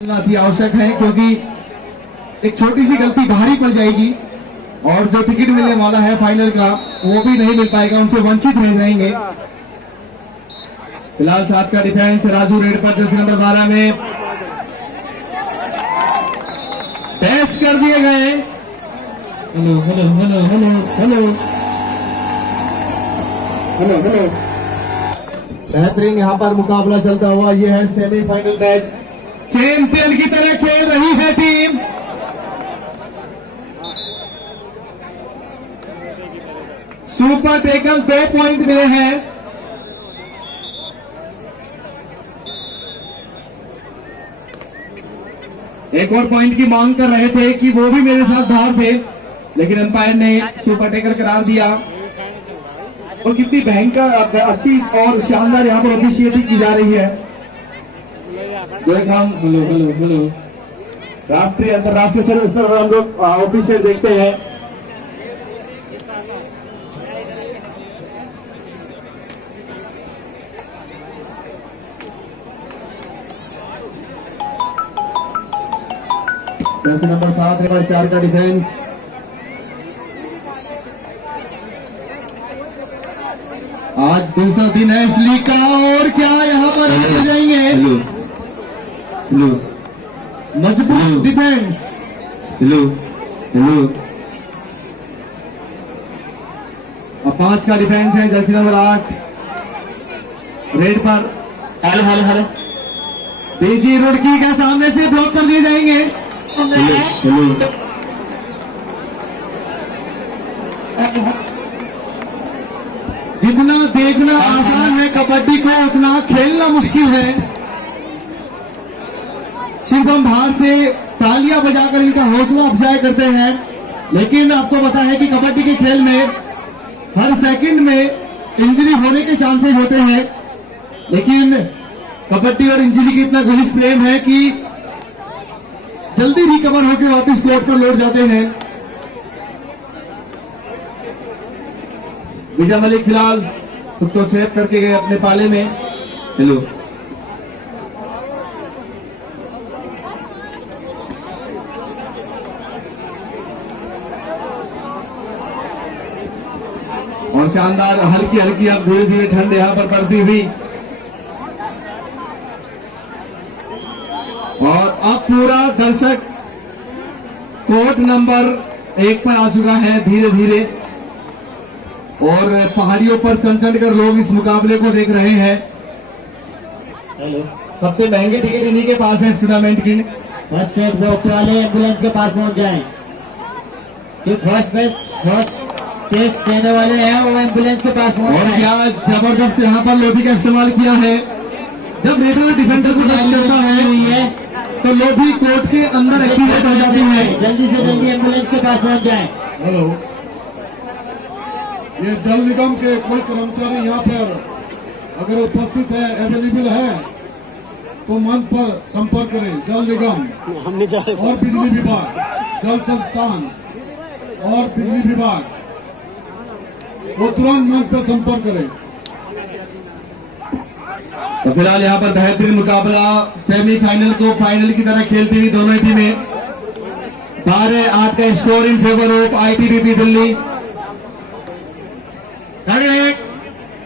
अति आवश्यक है क्योंकि एक छोटी सी गलती भारी पड़ जाएगी और जो टिकट मिलने वाला है फाइनल का वो भी नहीं मिल पाएगा, उनसे वंचित रह जाएंगे। फिलहाल साथ का डिफेंस राजू रेड पर जर्सी नंबर 12 में टेस्ट कर दिए गए। Hello hello hello hello hello hello hello बेहतरीन यहाँ पर मुकाबला चलता हुआ ये है सेमीफाइनल मैच। चैंपियन की तरह खेल रही है टीम। सुपर टेकल 2 पॉइंट मिले हैं। एक और पॉइंट की मांग कर रहे थे कि वो भी मेरे साथ बाहर थे, लेकिन अंपायर ने सुपर टेकल करार दिया। और कितनी भयंकर अच्छी और शानदार यहाँ पर ऑफिशिएटिंग की जा रही है। हेलो हेलो हेलो राष्ट्रीय अंतर्राष्ट्रीय स्तर पर हम लोग ऑफिशियल देखते हैं। जर्सी नंबर 7 नंबर 4 का डिफेंस। आज दूसरा दिन है इस लीग का और क्या यहाँ पर आ जाएंगे। हेलो मजबूत डिफेंस। हेलो हेलो अब 5 का डिफेंस है जर्सी नंबर 8 रेड पर। हेलो हेलो हेलो बीजी रुड़की के सामने से ब्लॉक कर दिए जाएंगे। हेलो जितना देखना आसान है कबड्डी को उतना खेलना मुश्किल है। सिर्फ हम बाहर से तालियां बजाकर इनका हौसला अफजाई करते हैं, लेकिन आपको पता है कि कबड्डी के खेल में हर सेकंड में इंजरी होने के चांसेस होते हैं, लेकिन कबड्डी और इंजरी की इतना घनिष्ठ प्रेम है कि जल्दी रिकवर होकर वापस कोर्ट पर लौट जाते हैं। विजय मलिक फिलहाल खुद को सेव करके गए अपने पाले में। हेलो और शानदार हल्की हल्की अब धीरे धीरे ठंड यहां पर पड़ती हुई और अब पूरा दर्शक कोर्ट नंबर 1 पर आ चुका है धीरे धीरे और पहाड़ियों पर चढ़ कर लोग इस मुकाबले को देख रहे हैं। हेलो सबसे महंगे टिकट इन्हीं के पास है इस टूर्नामेंट की। फर्स्ट एड बॉक्स वाले एम्बुलेंस के पास पहुंच जाएं। जो फर्स्ट टेस्ट देने वाले हैं वो एम्बुलेंस के पास पहुंच और जाएं। क्या जबरदस्त यहाँ पर लोभी का इस्तेमाल किया है। जब रेडर डिफेंडर को टच करता है तो लोभी कोर्ट के अंदर एक्टिवेट हो जाती है। जल्दी से जल्दी एम्बुलेंस के पास पहुंच जाएं। हेलो ये जल निगम के कोई कर्मचारी यहाँ पर अगर उपस्थित है अवेलेबल है तो मंच पर संपर्क करें। जल निगम और बिजली विभाग, जल संस्थान और बिजली विभाग वो तुरंत मंच पर संपर्क करें। तो फिलहाल यहाँ पर बेहतरीन मुकाबला सेमीफाइनल को फाइनल की तरह खेलती हुई दोनों टीमें 12-8 का score in favour of ITBP Delhi.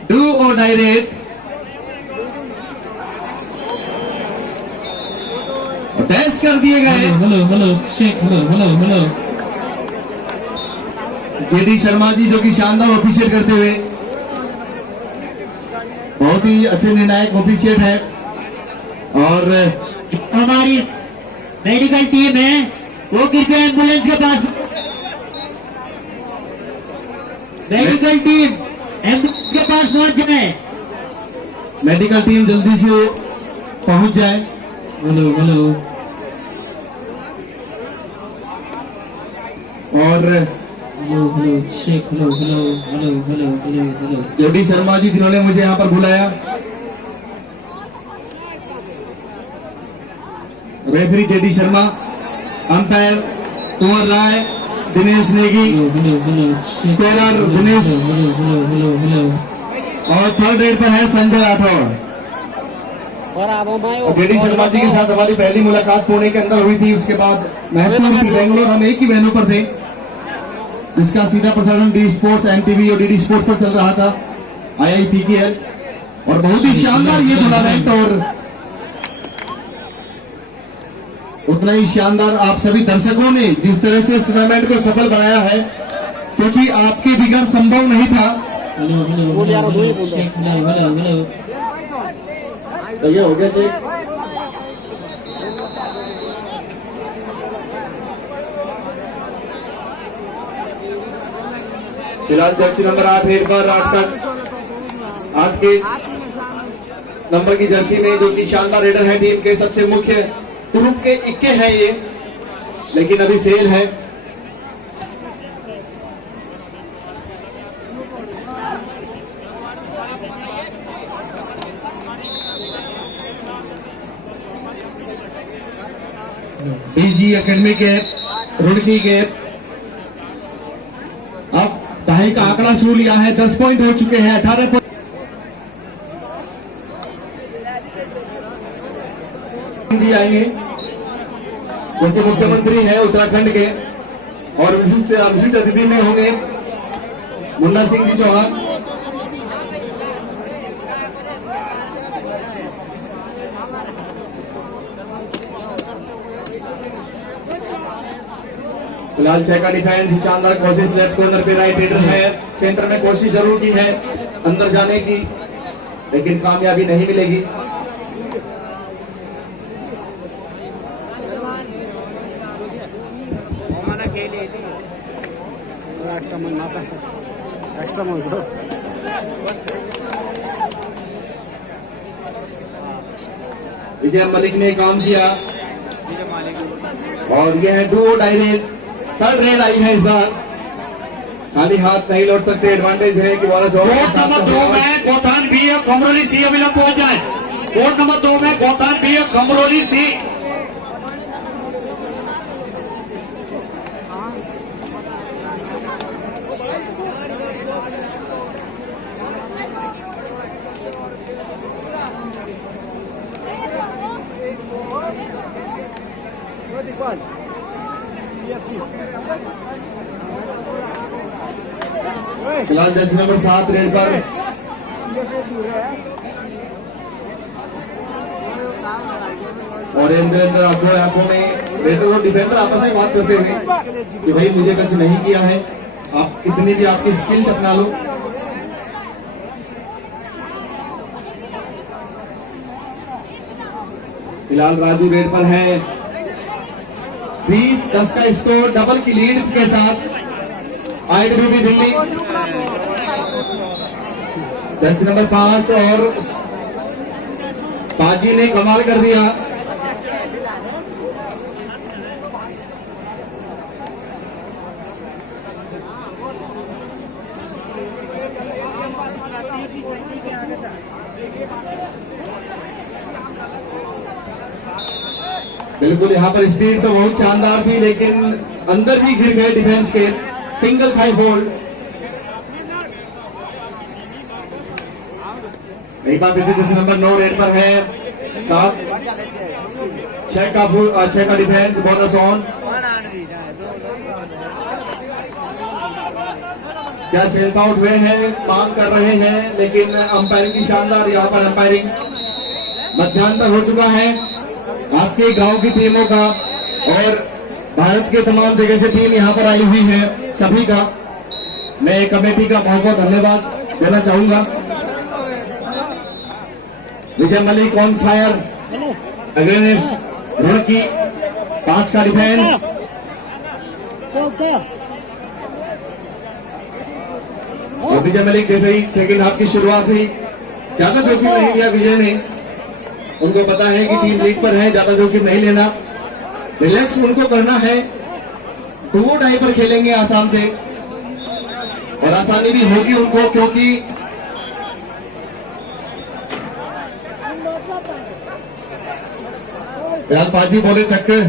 डू और डायरेक्ट टेस्ट कर दिए गए। Hello hello Sheikh hello hello hello JD Sharma ji जो कि शानदार ऑफिशियल करते हुए बहुत ही अच्छे निर्णायक ऑफिशियल है। और हमारी मेडिकल टीम है वो कृपया एम्बुलेंस के पास, मेडिकल टीम एम्बुलेंस के पास पहुंच जाए। मेडिकल टीम जल्दी से पहुंच जाए। हेलो हेलो और hello hello Sheikh hello hello hello hello hello hello JD Sharma ji जिन्होंने मुझे यहाँ पर बुलाया। Referee JD Sharma, umpire Kunwar Rai, Dinesh Negi, scorer Dinesh और थर्ड रेड पर है संजय राठौर। और जेडी शर्मा जी के साथ हमारी पहली मुलाकात पुणे के अंदर हुई थी। उसके बाद मैसूर की बेंगलोर, हम एक ही वेन्यू पर थे जिसका सीधा प्रसारण डी स्पोर्ट्स, एमटीवी और डीडी स्पोर्ट्स पर चल रहा था, IIPKL। और बहुत ही शानदार ये टूर्नामेंट, और उतना ही शानदार आप सभी दर्शकों ने जिस तरह से इस टूर्नामेंट को सफल बनाया है, क्योंकि आपके बिगड़ संभव नहीं था। तो ये हो गया चेक। फिलहाल जर्सी नंबर 8 हेड पर 8 के नंबर की जर्सी में, जो कि शानदार रेडर है टीम के सबसे मुख्य ग्रुप के इक्के हैं ये, लेकिन अभी फेल है। बीजी एकेडमी के रुड़की के अब दहाई का आंकड़ा छू लिया है, 10 पॉइंट हो चुके हैं, 18 पॉइंट आएंगे, जो कि मुख्यमंत्री हैं उत्तराखंड के, और विशिष्ट अतिथि में होंगे मुन्ना सिंह जी चौहान। फिलहाल छह का डिफेंस, शानदार कोशिश, लेफ्ट कॉर्नर पे राइट हेडर है, सेंटर में कोशिश जरूर की है अंदर जाने की, लेकिन कामयाबी नहीं मिलेगी। विजय मलिक ने काम किया, और यह है डू डायरेक्ट, थर्ड रेड आई है इस बार, खाली हाथ नहीं लौट सकते। एडवांटेज है कि वाला कोर्ट नंबर 2 में गोतान भी खमरोली सी अभी तक पहुंच जाए। कोर्ट नंबर 2 में गोतान भी खमरोली सी। फिलहाल जर्सी नंबर 7 रेड पर, और अंदर आंखों में रेडर और डिफेंडर आपस में बात करते हुए कि भाई मुझे कुछ नहीं किया है, आप कितनी भी आपकी स्किल्स अपना लो। फिलहाल राजू रेड पर है, 20-10 का स्कोर, डबल की लीड के साथ IITB दिल्ली। जर्सी नंबर 5 और पाजी ने कमाल कर दिया। बिल्कुल यहाँ पर स्पीड तो बहुत शानदार थी, लेकिन अंदर भी गिर गए डिफेंस के, सिंगल थाई होल्ड। एक बार फिर से जैसे नंबर 9 रेड पर है, 7 6 का डिफेंस, बोनस ऑन। क्या सेल्फ आउट हुए हैं, काम कर रहे हैं, लेकिन अंपायरिंग की शानदार यहाँ पर अंपायरिंग। मध्यांतर हो चुका है आपके गांव की टीमों का, और भारत के तमाम जगह से टीम यहाँ पर आई हुई है, सभी का मैं कमेटी का बहुत बहुत धन्यवाद देना चाहूंगा। Vijay Malik on fire against Roorkee, 5 का डिफेंस। और विजय मलिक जैसे ही सेकेंड हाफ की शुरुआत हुई, ज्यादा जोखिम नहीं लिया विजय ने, उनको पता है कि टीम लीग पर है, ज्यादा जोखिम नहीं लेना, रिलैक्स उनको करना है, तो वो टाई पर खेलेंगे आसान से, और आसानी भी होगी उनको, क्योंकि फिलहाल पाजी बोले चक्कर।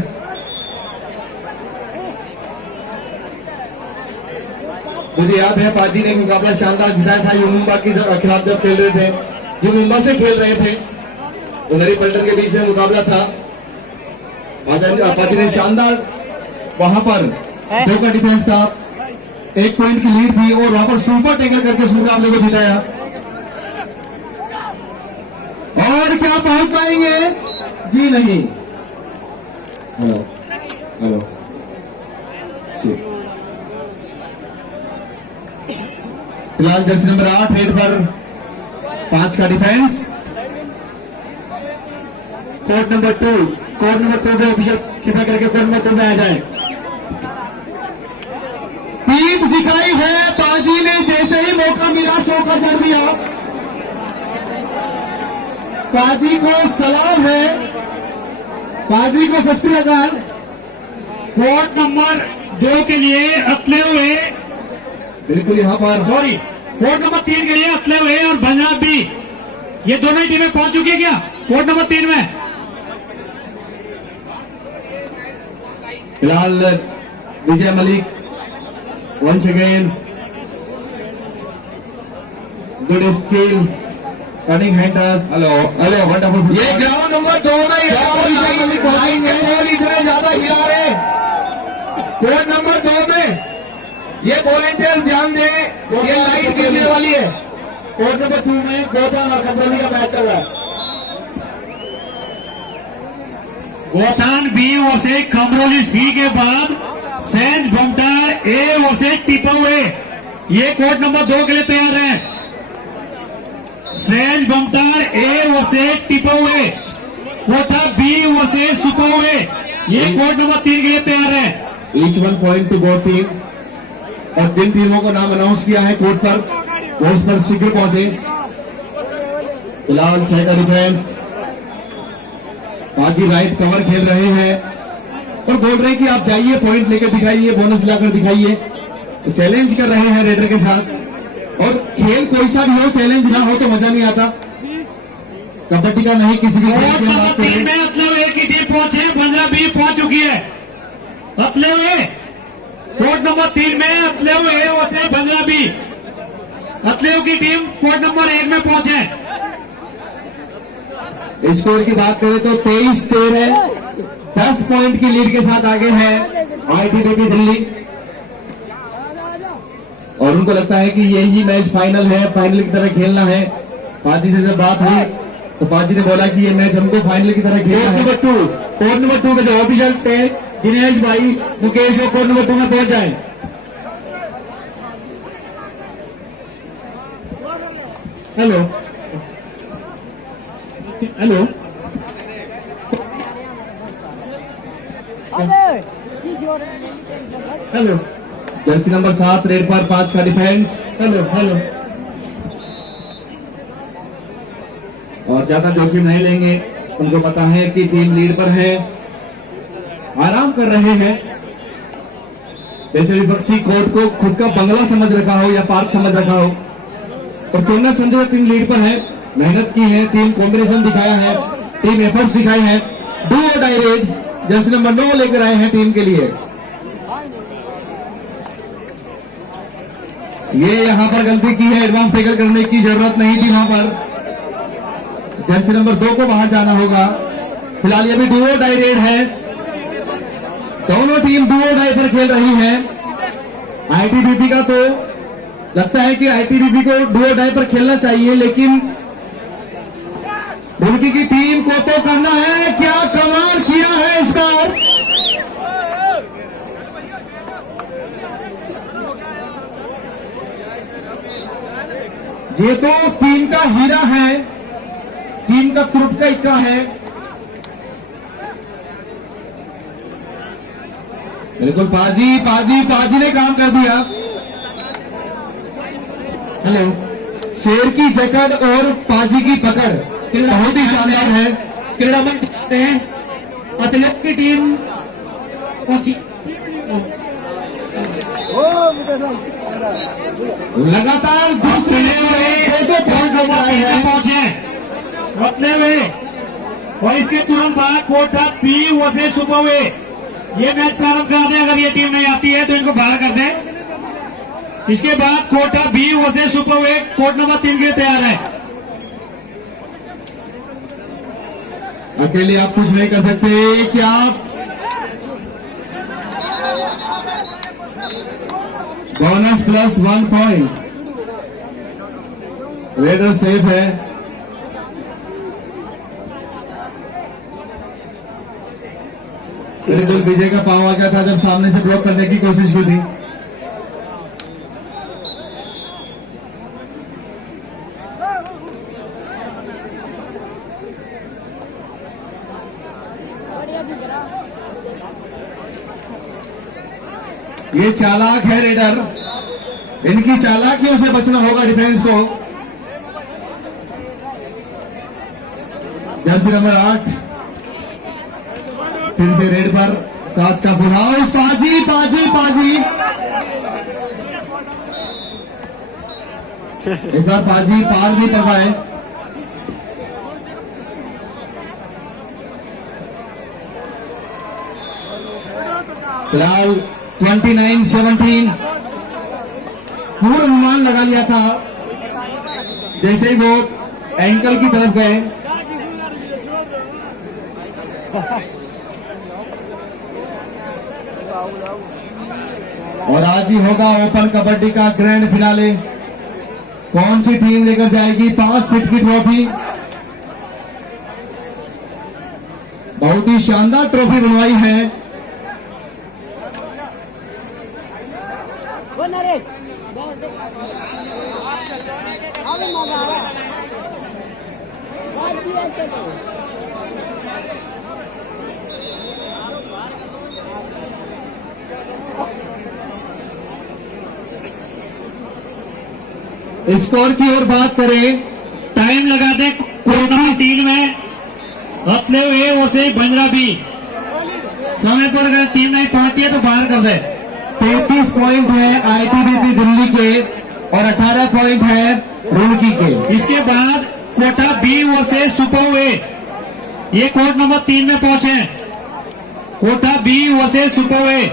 मुझे याद है पाजी ने मुकाबला शानदार जिताया था यू मुंबा के खिलाफ जब खेल रहे थे, यू मुंबा से खेल रहे थे, उधर ही पलटन के बीच में मुकाबला था। पाजी ने शानदार वहां पर दो का डिफेंस था, 1 पॉइंट की लीड थी और वहां पर सुपर टैकल करके उस मुकाबले को जिताया। और क्या पहुंच पाएंगे? जी नहीं। हेलो हेलो जी। फिलहाल जर्सी नंबर 8 हेड पर 5 का डिफेंस। कोर्ट नंबर 2 पे ऑफिशियल कृपया करके कोर्ट नंबर 2 में आ जाए। टीम दिखाई है, पाजी ने जैसे ही मौका मिला चौका कर दिया। पाजी को सलाम है, पाजी को सत श्री अकाल। कोर्ट नंबर 2 के लिए अतले हुए, बिल्कुल यहाँ पर सॉरी, कोर्ट नंबर 3 के लिए अतले हुए और पंजाब भी, ये दोनों ही टीमें पहुंच चुकी है क्या कोर्ट नंबर 3 में? फिलहाल Vijay Malik once again good skill cunning handers. Hello hello wonderful. ये ग्राउंड नंबर 2 में ये लाइन के बॉल इतने ज्यादा हिला रहे। कोर्ट नंबर 2 में ये वॉलेंटियर्स ध्यान दें, ये लाइट गिरने वाली है। कोर्ट नंबर 2 में गोदान और खतरनी का मैच चल रहा है। गोथान बी वर्से खमरोली सी के बाद सेंट भमटार ए वर्से टिपावे, ये कोर्ट नंबर 2 के लिए तैयार है। सेंट भमटार ए वर्से टिपावे, कोठा बी वर्से सुपावे, ये कोर्ट नंबर 3 के लिए तैयार है। Each 1 point two both team. और जिन टीमों को नाम अनाउंस किया है कोर्ट पर, वो उस पर शीघ्र पहुंचे। फिलहाल 6 का डिफेंस। पाजी राइट कवर खेल रहे हैं और बोल रहे हैं कि आप जाइए, पॉइंट लेकर दिखाइए, बोनस लाकर दिखाइए। तो चैलेंज कर रहे हैं रेडर के साथ। और खेल कोई सा भी हो, चैलेंज ना हो तो मजा नहीं आता। कबड्डी का नहीं, किसी भी कोर्ट नंबर 3 में अतले हुए की टीम पहुंचे, पंजाब भी पहुंच चुकी है। अतले हुए कोर्ट नंबर 3 में अतले हुए वैसे पंजाबी, अतले की टीम कोर्ट नंबर 1 में पहुंचे। स्कोर की बात करें तो 23-13 10 पॉइंट की लीड के साथ आगे है आईटीबीपी दिल्ली। और उनको लगता है कि यही मैच फाइनल है, फाइनल की तरह खेलना है। पाजी से जब बात हुई तो पाजी ने बोला कि ये मैच हमको फाइनल की तरह खेलना है। कोर्ट नंबर 2 के जो ऑफिशियल्स थे, दिनेश भाई, मुकेश, और कोर्ट नंबर 2 में पहुंच जाए। Hello hello hello. Jersey number 7 red पर 5 का डिफेंस। Hello hello. और ज्यादा जोखिम नहीं लेंगे, उनको पता है कि टीम लीड पर है, आराम कर रहे हैं। जैसे विपक्षी कोर्ट को खुद का बंगला समझ रखा हो या पार्क समझ रखा हो, और तुमने समझो टीम लीड पर है, मेहनत की है, टीम कॉम्बिनेशन दिखाया है, टीम एफर्ट्स दिखाए हैं। डू और डाई रेड जर्सी नंबर 9 लेकर आए हैं टीम के लिए। ये यहां पर गलती की है, एडवांस टैकल करने की जरूरत नहीं थी वहां पर। जर्सी नंबर 2 को बाहर जाना होगा। फिलहाल ये भी डू और डाई रेड है, दोनों टीम डू और डाई पर खेल रही है। आईटीबीपी का तो लगता है कि आईटीबीपी को डू और डाई पर खेलना चाहिए, लेकिन उनकी की टीम को तो करना है। क्या कमाल किया है इसका! ये तो टीम का हीरा है, टीम का तुर्क का इक्का है। बिल्कुल पाजी ने काम कर दिया। हेलो। शेर की जकड़ और पाजी की पकड़ बहुत ही शानदार है। क्रीड़ा मंत्री हैं, एथलेट की टीम पहुंची। लगातार अतले हुए पहुंचे, अतले हुए, और इसके तुरंत बाद कोटा पी वर्सेस सुपरवे, ये मैच प्रारंभ करा दें। अगर ये टीम नहीं आती है तो इनको बाहर कर दें। इसके बाद कोटा बी वर्सेस सुपरवे कोर्ट नंबर 3 के लिए तैयार है। अकेले आप कुछ नहीं कर सकते। क्या आप bonus plus 1 point. Raider safe है। बिल्कुल विजय का पांव आ गया था जब सामने से ब्लॉक करने की कोशिश की थी। ये चालाक है रेडर, इनकी चालाकियों से बचना होगा डिफेंस को। जर्सी नंबर 8 फिर से रेड पर 7 का फुल हाउस। पाजी पाजी पाजी, इस बार पाजी पार नहीं कर पाए। फिलहाल 29-17 पूर्ण अनुमान लगा लिया था जैसे ही वो एंकल की तरफ गए। और आज ही होगा ओपन कबड्डी का ग्रैंड फिनाले। कौन सी टीम लेकर जाएगी 5 फीट की ट्रॉफी। बहुत ही शानदार ट्रॉफी बनवाई है। स्कोर की ओर बात करें, टाइम लगा दे कोरोना टीम में रत्लेव ए वसे बंजरा बी। समय पर अगर टीम नहीं पहुंचती है तो बाहर कर दे। 33 पॉइंट है आईटीबीपी दिल्ली के और 18 पॉइंट है रुड़की के। इसके बाद कोटा बी वसे सुपर ए, ये कोर्ट नंबर 3 में पहुंचे। कोटा बी वसे सुपर ए।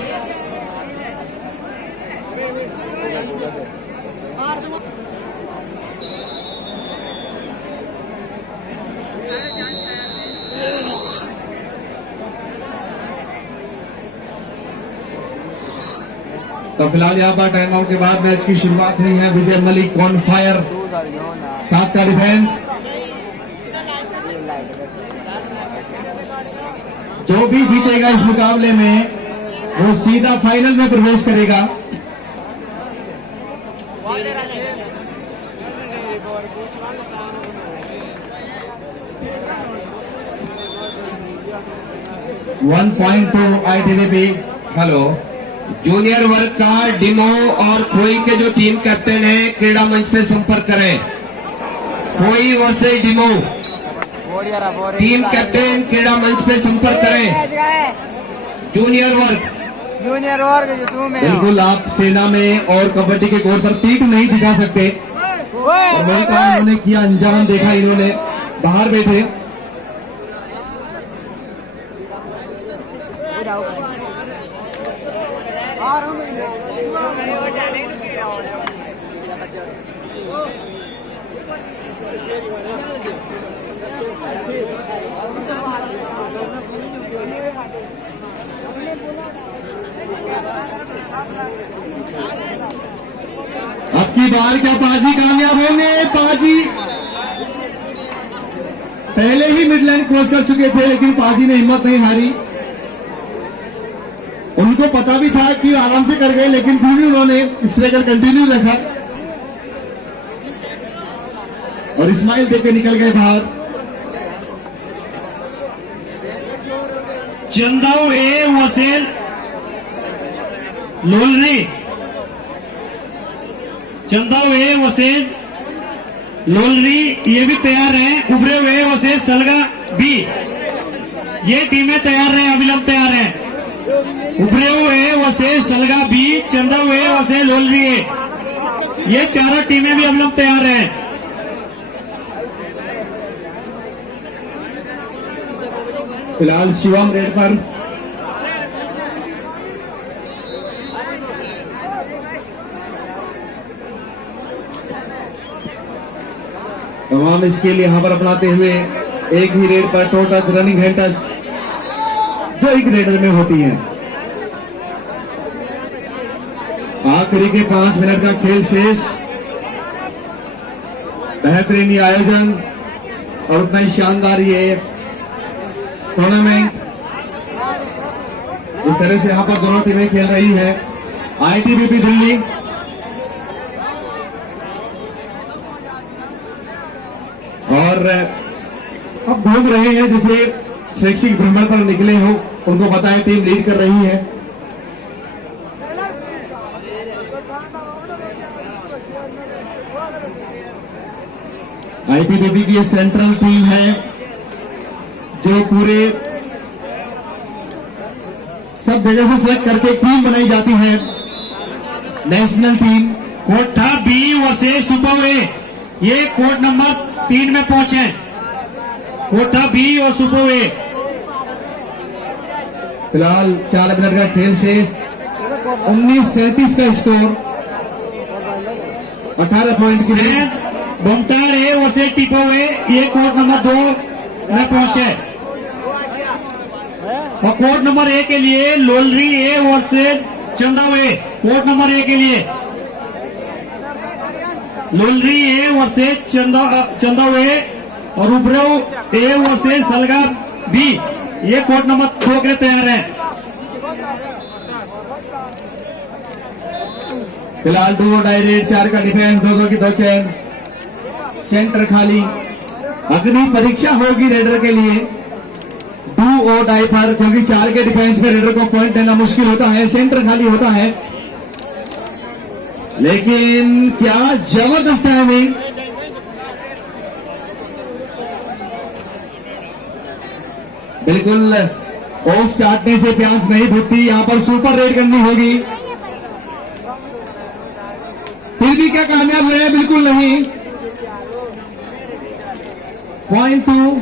तो फिलहाल यहाँ पर टाइम आउट के बाद मैच की शुरुआत हुई है। विजय मलिक ऑन फायर, 7 का डिफेंस। जो भी जीतेगा इस मुकाबले में वो सीधा फाइनल में प्रवेश करेगा। One point two ITBP. Hello, junior वर्ग का डिमो और खोई के जो टीम कैप्टन है क्रीड़ा मंच पे संपर्क करें। खोई वर्सेस डिमो टीम कैप्टन क्रीड़ा मंच पे संपर्क करें। जूनियर वर्ग बिल्कुल आप सेना में और कबड्डी के कोर्ट पर पीठ नहीं दिखा सकते। और वही काम इन्होंने किया, अंजाम देखा इन्होंने। बाहर बैठे अब की बार क्या पाजी कामयाब होंगे? पाजी पहले ही मिडलाइन क्रॉस कर चुके थे लेकिन पाजी ने हिम्मत नहीं हारी। उनको पता भी था कि आराम से कर गए लेकिन फिर भी उन्होंने स्ट्राइकर कंटिन्यू रखा और स्माइल देके निकल गए बाहर। चंदाव ए वसेल लोलरी, चंदाव ए वसेल लोलरी ये भी तैयार है। उभरे हुए वसेल सलगा बी, ये टीमें तैयार है, अविलंब तैयार है। उभरे हुए वसेल सलगा बी, चंदाव ए वसेल लोलरी ए, ये चारों टीमें भी अविलंब तैयार है। फिलहाल शिवम रेड पर। तमाम स्किल यहां पर अपनाते हुए एक ही रेड पर to touch, running hand touch जो एक रेडर में होती है। आखिरी के 5 मिनट का खेल शेष। बेहतरीन आयोजन और उतना ही शानदार ये टूर्नामेंट। इस तरह से यहाँ पर दोनों टीमें खेल रही है। आईटीबीपी दिल्ली और अब घूम रहे हैं, जैसे शैक्षिक भ्रमण पर निकले हो, उनको बताएं टीम लीड कर रही है। आईटीबीपी की सेंट्रल टीम है जो पूरे सब जगह से सेलेक्ट करके टीम बनाई जाती है, नेशनल टीम। कोठा बी वर्सेस सुपर ए, ये कोड नंबर 3 में पहुंचे। कोठा बी और सुपर ए। फिलहाल 4 मिनट का खेल शेष। 19-37 का स्कोर। 18 पॉइंट की लीड। बुमटार ए वर्सेस टिपो ए, ये कोड नंबर 2 में पहुंचे। और कोड नंबर 1 के लिए लोलरी ए वर्सेस चंदाव ए, कोड नंबर 1 के लिए लोलरी ए वर्सेस चंदाव ए और उब्रव ए वर्सेस सलगा बी, ये कोड नंबर 2 के लिए तैयार है। फिलहाल 2 डायरेक्ट, 4 का डिफेंस, 2 की 2 चेन, सेंटर खाली। अग्नि परीक्षा होगी रेडर के लिए 2 और डाई पर, क्योंकि 4 के डिफेंस में रेडर को पॉइंट देना मुश्किल होता है, सेंटर खाली होता है। लेकिन क्या जबरदस्त टाइमिंग। बिल्कुल ऑफ चाटने से प्यास नहीं बुझती, यहां पर सुपर रेड करनी होगी। फिर भी क्या कामयाब हुए? बिल्कुल नहीं। Point 2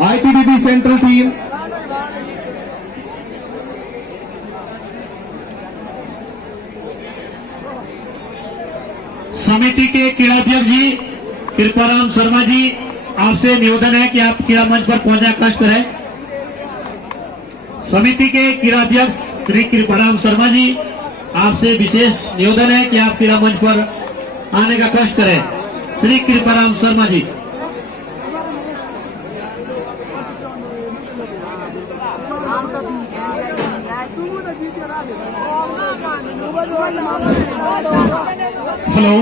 ITBP central team. समिति के क्रीड़ाध्यक्ष जी कृपाराम शर्मा जी, आपसे निवेदन है कि आप क्रीड़ा मंच पर पहुंचा कष्ट करें। समिति के क्रीड़ाध्यक्ष श्री कृपाराम शर्मा जी, आपसे विशेष निवेदन है कि आप क्रीड़ा मंच पर आने का कष्ट करें। श्री कृपाराम शर्मा जी। हेलो,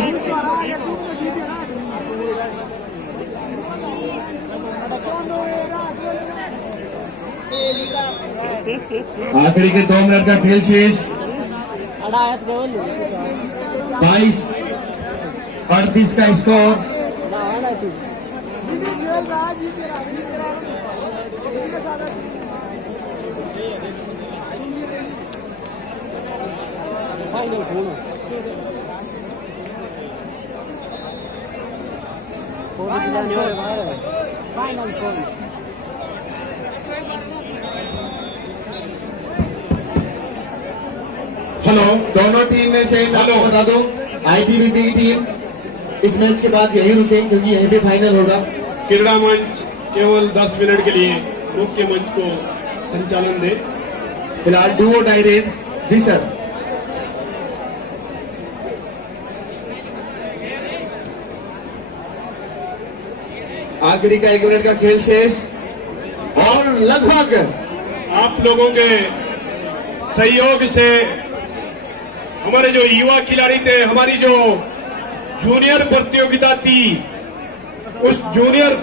आखिरी के 2 मिनट का खेल शेष। 22-38 का स्कोर। हेलो, दोनों टीम में से मैं आपको बता दूं, आईटीबीपी की टीम इस मैच के बाद यहीं रुकेंगे, क्योंकि यहीं पे फाइनल होगा। क्रीड़ा मंच केवल 10 मिनट के लिए मुख्य मंच को संचालन दे। फिलहाल 2 डायरेक्ट। जी सर। आखिरी का 1 मिनट का खेल शेष और लगभग आप लोगों के सहयोग से हमारे जो युवा खिलाड़ी थे, हमारी जो जूनियर प्रतियोगिता थी, उस जूनियर